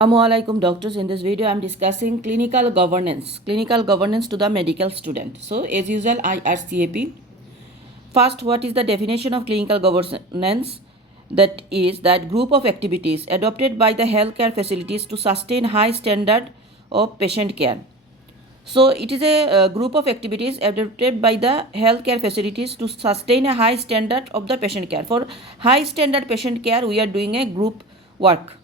Assalamualaikum doctors. In this video, I'm discussing clinical governance to the medical student. So, as usual, I ask CAP. First, what is the definition of clinical governance? That is that group of activities adopted by the healthcare facilities to sustain high standard of patient care. So, it is a group of activities adopted by the healthcare facilities to sustain a high standard of the patient care. For high standard patient care, we are doing a group work.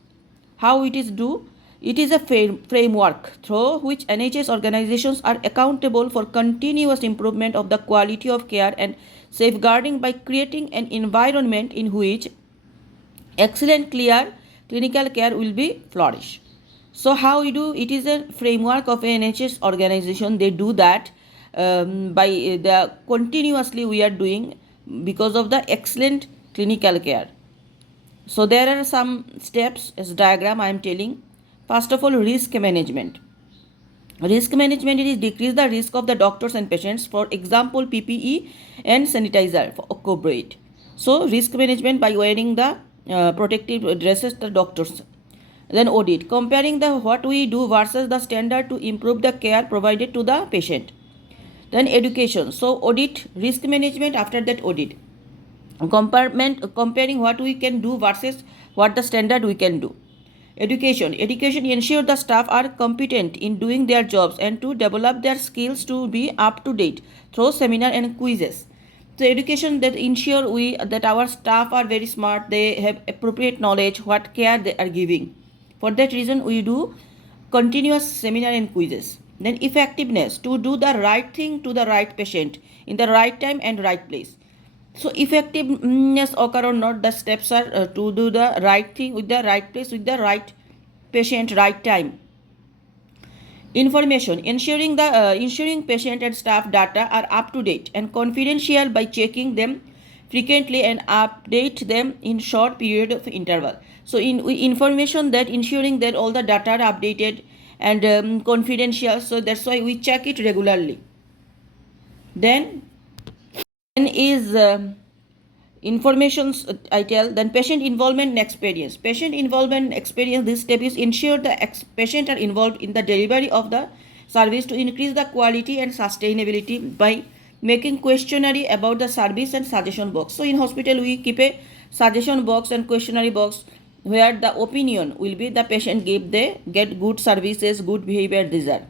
How it is do? It is a framework through which NHS organizations are accountable for continuous improvement of the quality of care and safeguarding by creating an environment in which excellent clear clinical care will be flourish. So how we do? It is a framework of an NHS organization. They do that by the continuously we are doing because of the excellent clinical care. So there are some steps as diagram I am telling. First of all, risk management. Risk management is decrease the risk of the doctors and patients. For example, PPE and sanitizer for COVID. So risk management by wearing the protective dresses the doctors. Then audit, comparing the what we do versus the standard to improve the care provided to the patient. Then education. So audit, risk management, after that audit. Comparing what we can do versus what the standard we can do. Education ensure the staff are competent in doing their jobs and to develop their skills to be up to date through seminar and quizzes. So education that ensure we that our staff are very smart, they have appropriate knowledge what care they are giving. For that reason we do continuous seminar and quizzes. Then effectiveness, to do the right thing to the right patient in the right time and right place. So effectiveness occur or not, the steps are to do the right thing with the right place with the right patient right time. Information, ensuring patient and staff data are up to date and confidential by checking them frequently and update them in short period of interval. So in information that ensuring that all the data are updated and confidential, so that's why we check it regularly. Then is informations I tell. Then patient involvement and experience. Patient involvement and experience, this step is ensure the patient are involved in the delivery of the service to increase the quality and sustainability by making questionnaire about the service and suggestion box. So in hospital we keep a suggestion box and questionnaire box where the opinion will be the patient give, they get good services, good behavior, these are.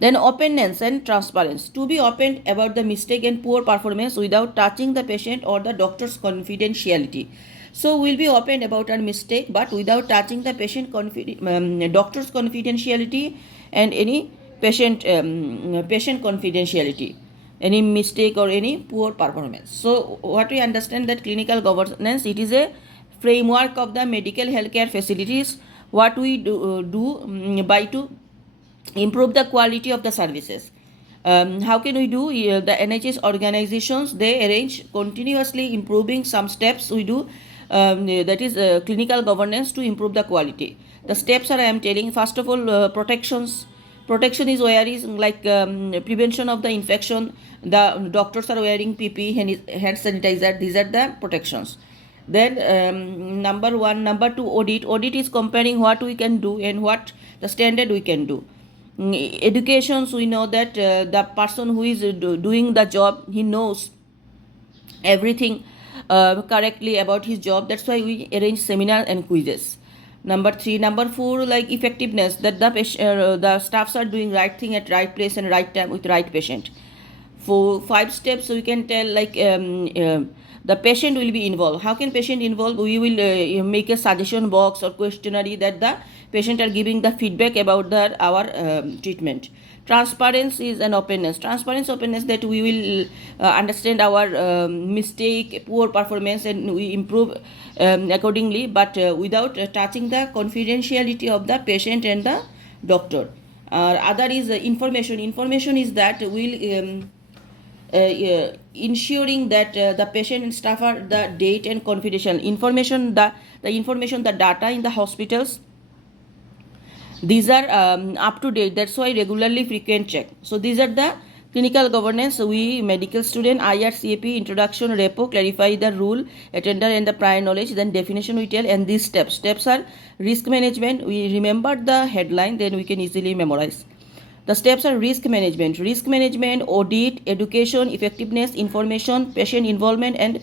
Then openness and transparency, to be open about the mistake and poor performance without touching the patient or the doctor's confidentiality. So we'll be open about our mistake but without touching the doctor's confidentiality and any patient confidentiality, any mistake or any poor performance. So what we understand that clinical governance, it is a framework of the medical healthcare facilities what we do by to improve the quality of the services. How can we do? The NHS organizations, they arrange continuously improving some steps we do, that is clinical governance to improve the quality. The steps are I am telling. First of all, protections. Protection is wearing like prevention of the infection. The doctors are wearing PPE, hand sanitizer. These are the protections. Then number one, number two, audit. Audit is comparing what we can do and what the standard we can do. Educations, we know that the person who is doing the job, he knows everything correctly about his job. That's why we arrange seminar and quizzes. Number three, number four, like effectiveness, that the staffs are doing right thing at right place and right time with right patient. For 5 steps we can tell, like the patient will be involved. How can patient involve? We will make a suggestion box or questionnaire that the patient are giving the feedback about our treatment. Transparency is an openness. Transparency, openness, that we will understand our mistake, poor performance, and we improve accordingly, but without touching the confidentiality of the patient and the doctor. Other is information. Information is that will ensuring that the patient and staff are the date and confidential information, the information, the data in the hospitals, these are up to date. That's why regularly frequent check. So these are the Clinical governance, we medical student, IRCAP, introduction, repo, clarify the rule, attender and the prior knowledge, then definition we tell, and these steps. Steps are risk management, we remember the headline, then we can easily memorize. The steps are risk management, audit, education, effectiveness, information, patient involvement and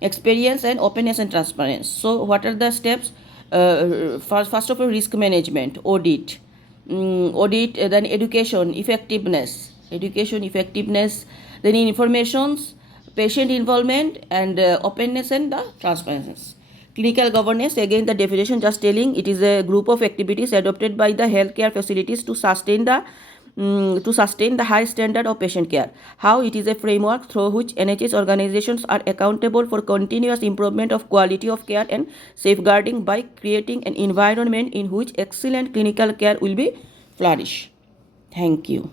experience, and openness and transparency. So what are the steps? First of all, risk management, audit, then education, effectiveness, then informations, patient involvement, and openness and the transparency. Clinical governance, again the definition just telling, it is a group of activities adopted by the healthcare facilities to sustain the high standard of patient care. How? It is a framework through which NHS organizations are accountable for continuous improvement of quality of care and safeguarding by creating an environment in which excellent clinical care will be flourish. Thank you.